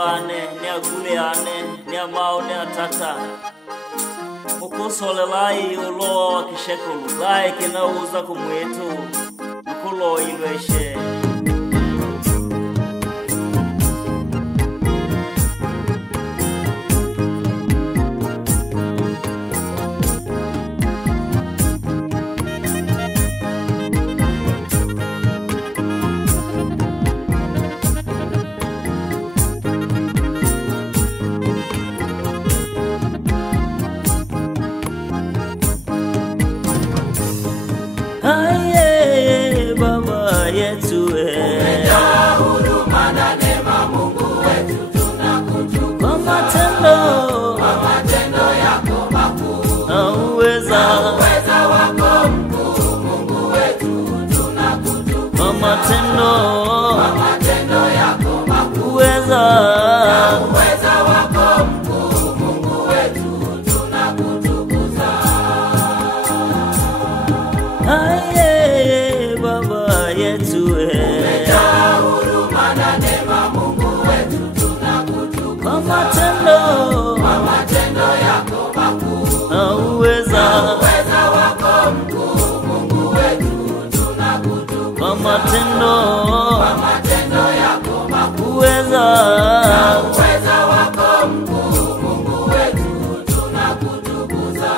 ane nia gule ane nia mau nia tata mukosole lai ulo akishekulu lai kinauza kumwetu mkulo ilweshe matendo yako makuu uweza wako mkuu Mungu wetu tunakutukuza aye baba yetu umejaa huruma na neema Mungu wetu tunakutukuza kwa matendo yako makuu uweza wako mkuu Mungu wetu tunakutukuza kwa matendo yako makuu uweza wako mkuu Mungu wetu tunakutukuza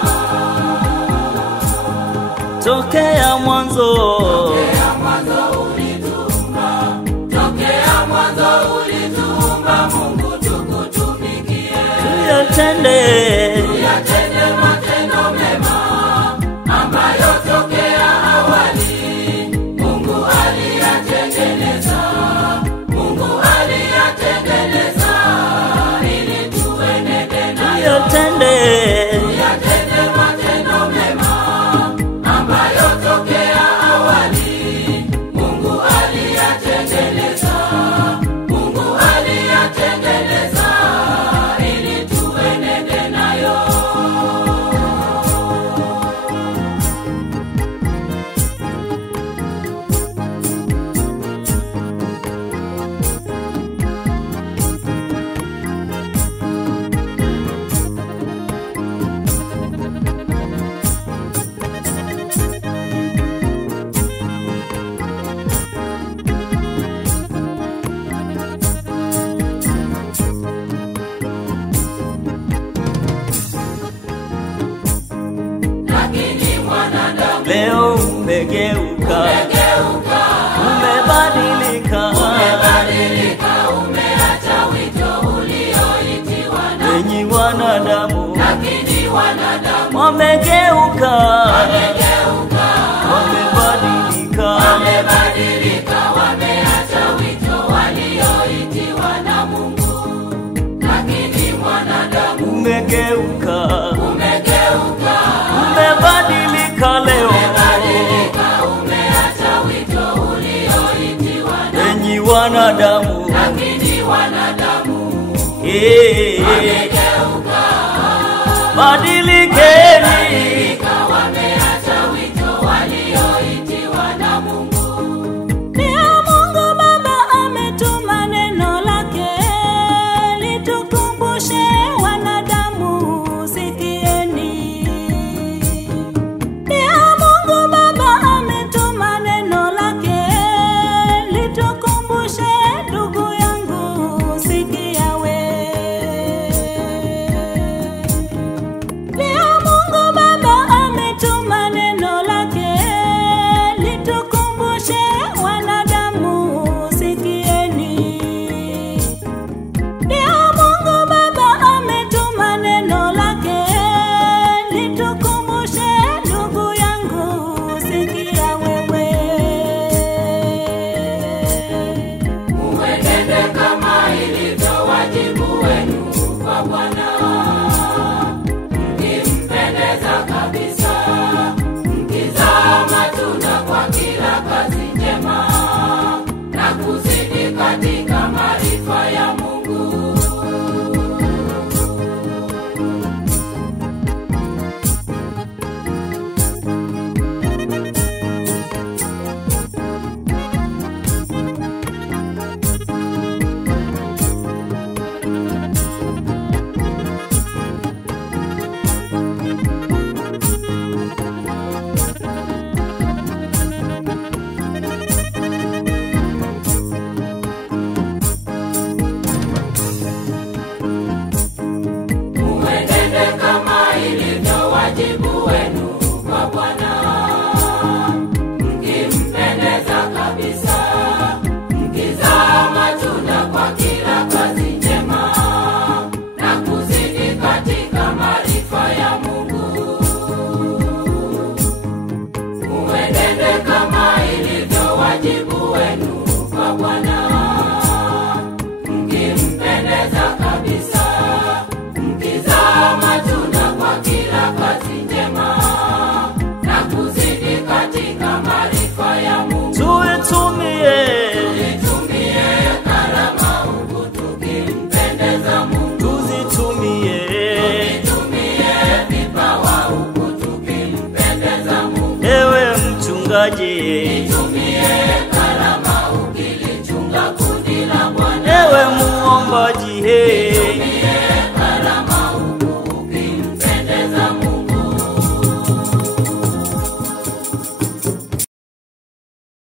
tokea mwanzo ulituumba Mungu tukutumikie tuyatende matendo mema ambayo tokea awali Mungu aliyatengeneza ili tuenende nayo tuyatende matendo mema ambayo tokea awali Mungu aliyatengeneza ili tuenende nayo leo umegeuka umebadilika umeacha wito ulioitiwa na enyi wanadamu lakini wanadamu wamegeuka wamebadilika wameacha wito walioitiwa na Mungu lakini wanadamu umegeuka umebadilika leo umeacha wito ulioitiwa na enyi wanadamu lakini wanadamu wamegeuka badilikeni wameacha wito walioitiwa na Mungu Pia Mungu Baba ametuma neno lake litukumbushe wanadamu sikieni Pia Mungu Baba ametuma neno lake litukumbushe ndugu yangu sikia we muombaji, nitumie karama ukilichunga kundi la Bwana. ewe muombaji,